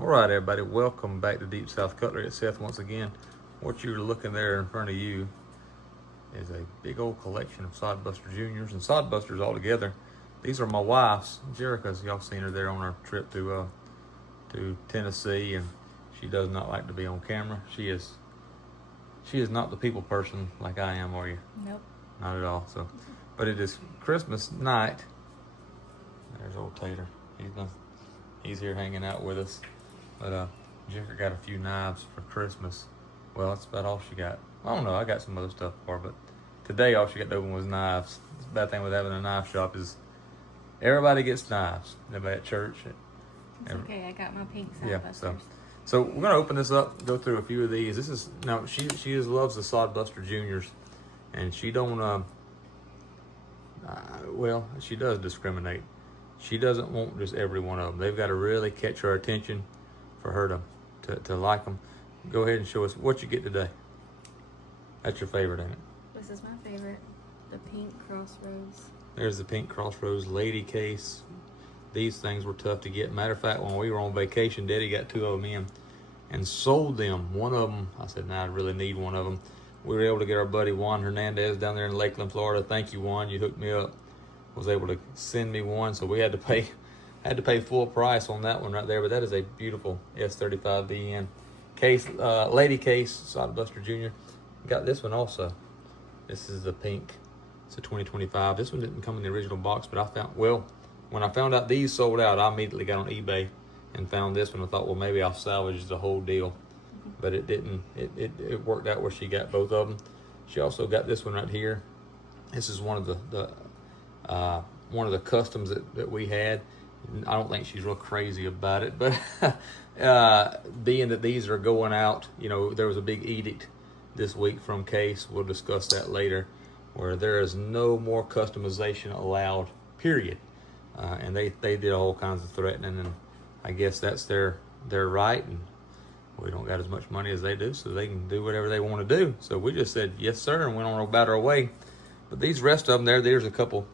All right, everybody, welcome back to Deep South Cutlery. It's Seth once again. What you're looking there in front of you is a big old collection of Sodbuster Juniors and Sodbusters all together. These are my wife's. Jerrica's, y'all seen her there on our trip to Tennessee, and she does not like to be on camera. She is not the people person like I am, are you? Nope. Not at all. So, but it is Christmas night. There's old Tater. He's here hanging out with us. But Jerrica got a few knives for Christmas. Well, that's about all she got. I don't know. I got some other stuff for her, but today all she got to open was knives. The bad thing with having a knife shop is everybody gets knives. Everybody at church. It's okay. I got my pink Sodbusters. Yeah. So we're gonna open this up. Go through a few of these. This is now she loves the Sodbuster Juniors, and she don't well, she does discriminate. She doesn't want just every one of them. They've got to really catch her attention for her to like them. Go ahead and show us what you get today. That's your favorite, ain't it? This is my favorite, the pink Crossroads. There's the pink Crossroads lady case. These things were tough to get. Matter of fact, when we were on vacation, Daddy got two of them in and sold them. One of them, I said, nah, I really need one of them. We were able to get our buddy Juan Hernandez down there in Lakeland, Florida. Thank you, Juan. You hooked me up. Was able to send me one, so we had to pay full price on that one right there. But that is a beautiful S35VN case, lady case, Sodbuster Junior. Got this one also. This is the pink. It's a 2025. This one didn't come in the original box, but when I found out these sold out, I immediately got on eBay and found this one. I thought, well, maybe I'll salvage the whole deal, but it didn't. It worked out where she got both of them. She also got this one right here. This is one of the customs that we had. I don't think she's real crazy about it, but being that these are going out, there was a big edict this week from Case. We'll discuss that later, where there is no more customization allowed, period. And they did all kinds of threatening, and I guess that's their right, and we don't got as much money as they do, so they can do whatever they want to do. So we just said yes sir and went on about our way. But these rest of them there's a couple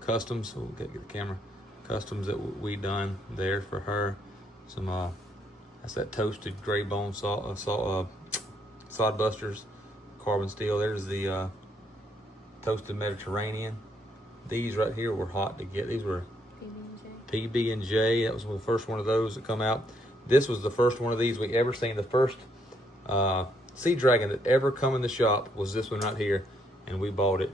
customs. We'll get the camera. Customs that we done there for her. Some that's that toasted gray bone Sodbusters, carbon steel. There's the toasted Mediterranean. These right here were hot to get. These were PB&J. That was the first one of those that come out. This was the first one of these we ever seen. The first Sea Dragon that ever come in the shop was this one right here, and we bought it.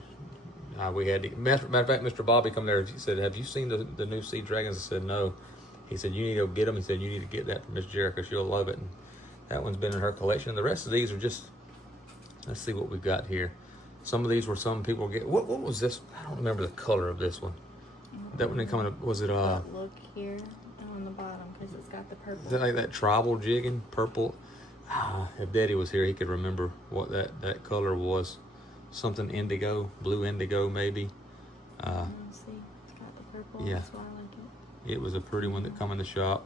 We had to, matter of fact, Mr. Bobby come there. He said, "Have you seen the new Sea Dragons?" I said, "No." He said, "You need to go get them." He said, "You need to get that from Miss Jerrica. She'll love it." And that one's been in her collection. The rest of these are just. Let's see what we've got here. Some of these were some people get. What was this? I don't remember the color of this one. That one didn't come in. Was it Look here on the bottom because it's got the purple. Is that like that tribal jigging purple? If Daddy was here, he could remember what that color was. Something indigo, blue indigo maybe. See, it's got the purple. Yeah. That's why I like it. It was a pretty one that come in the shop.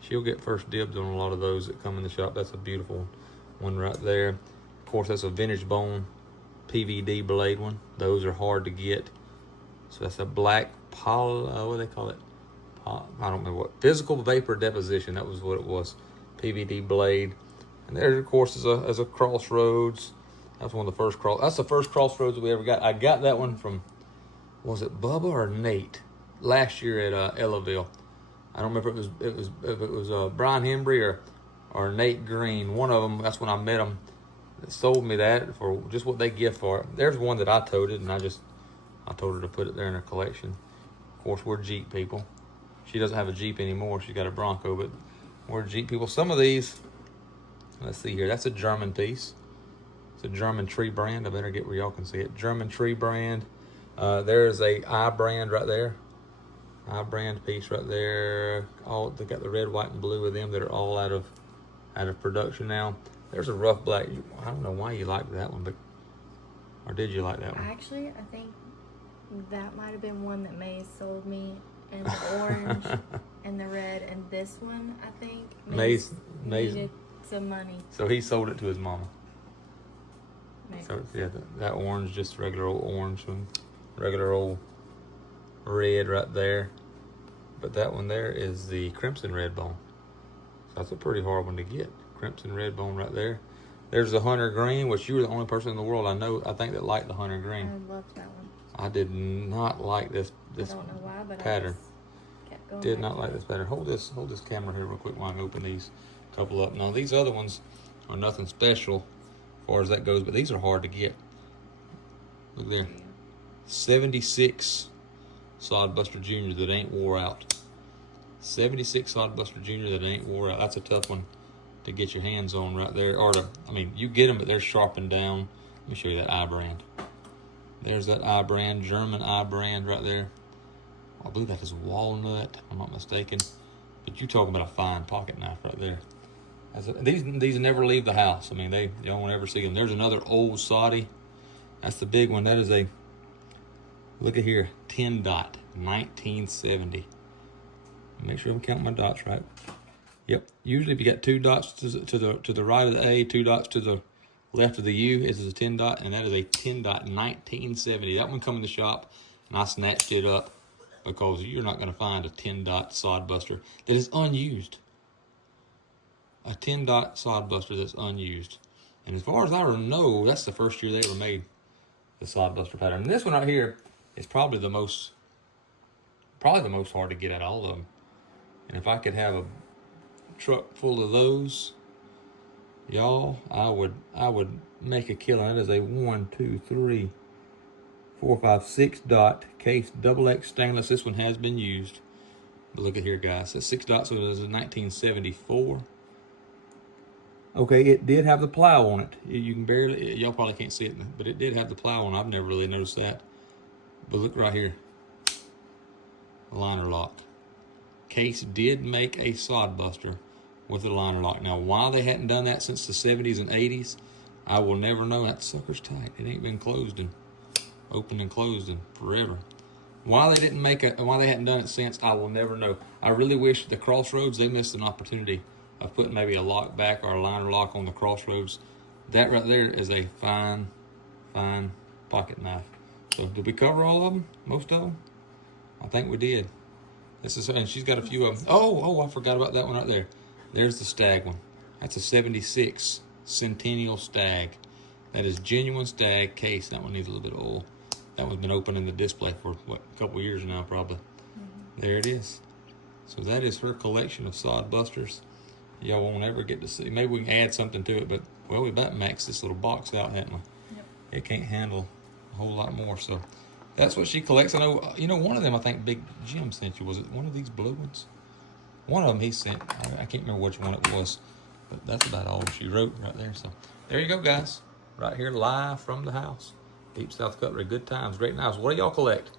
She'll get first dibs on a lot of those that come in the shop. That's a beautiful one right there. Of course, that's a vintage bone PVD blade one. Those are hard to get. So that's a black what do they call it? I don't remember what. Physical vapor deposition. That was what it was. PVD blade. And there, of course, is a Crossroads. That's one of the first That's the first Crossroads we ever got. I got that one from, was it Bubba or Nate? Last year at Ellaville. I don't remember if it was Brian Hembry or Nate Green. One of them. That's when I met them. That sold me that for just what they give for it. There's one that I toted, and I told her to put it there in her collection. Of course, we're Jeep people. She doesn't have a Jeep anymore. She's got a Bronco, but we're Jeep people. Some of these, let's see here. That's a German piece. It's a German tree brand. I better get where y'all can see it. German tree brand. There's a I brand right there. I brand piece right there. They got the red, white, and blue of them that are all out of production now. There's a rough black. I don't know why you liked that one, or did you like that one? Actually, I think that might have been one that Maze sold me, and the orange and the red, and this one I think Maze needed some money. So he sold it to his mama. Maybe. So yeah, that orange, just regular old orange one, regular old red right there. But that one there is the crimson red bone. So that's a pretty hard one to get. Crimson red bone right there. There's the hunter green, which you were the only person in the world I think that liked the hunter green. I loved that one. I did not like this I don't know why, but pattern. I kept going Did back not to like it. this pattern. Hold this camera here real quick while I open these couple up. Now these other ones are nothing special as far as that goes, but these are hard to get. Look there. 76 Sodbuster Junior that ain't wore out. 76 Sodbuster Junior that ain't wore out. That's a tough one to get your hands on right there. Or I mean, you get them, but they're sharpened down. Let me show you that eye brand. There's that eye brand, German eye brand right there. I believe that is walnut, if I'm not mistaken. But you're talking about a fine pocket knife right there. These never leave the house. I mean, you don't ever see them. There's another old Soddy. That's the big one. That is a, look at here, 10 dot, 1970. Make sure I'm counting my dots right. Yep. Usually, if you got 2 dots to the right of the A, 2 dots to the left of the U, this is a 10 dot, and that is a 10 dot 1970. That one come in the shop, and I snatched it up because you're not going to find a 10 dot Sodbuster that is unused. A 10 dot Sodbuster that's unused. And as far as I know, that's the first year they ever made the Sodbuster pattern. And this one right here is probably the most hard to get at all of them. And if I could have a truck full of those, y'all, I would make a killing. That is a 1, 2, 3, 4, 5, 6 dot case, double X stainless. This one has been used. But look at here, guys. That's 6 dots, so it was a 1974. Okay, it did have the plow on it. You can barely, y'all probably can't see it, but it did have the plow on it. I've never really noticed that. But look right here. Liner lock. Case did make a Sodbuster with a liner lock. Now, why they hadn't done that since the 70s and 80s, I will never know. That sucker's tight. It ain't been closed and opened and closed in forever. Why they hadn't done it since, I will never know. I really wish the Crossroads, they missed an opportunity of putting maybe a lock back or a liner lock on the Crossroads. That right there is a fine, fine pocket knife. So did we cover all of them? Most of them? I think we did. And she's got a few of them. Oh, I forgot about that one right there. There's the Stag one. That's a 76 Centennial Stag. That is genuine Stag case. That one needs a little bit of oil. That one's been open in the display for, what, a couple years now, probably. Mm-hmm. There it is. So that is her collection of Sodbusters. Y'all won't ever get to see. Maybe we can add something to it, but, well, we about maxed this little box out, haven't we? Yep. It can't handle a whole lot more, so that's what she collects. I know, one of them, I think Big Jim sent you. Was it one of these blue ones? One of them he sent. I can't remember which one it was, but that's about all she wrote right there. So there you go, guys. Right here, live from the house. Deep South Cutlery, good times, great knives. What do y'all collect?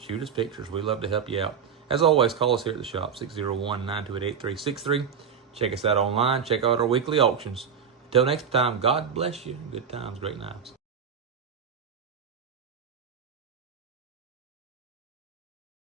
Shoot us pictures. We love to help you out. As always, call us here at the shop, 601-928-8363. Check us out online. Check out our weekly auctions. Until next time, God bless you. Good times, great knives.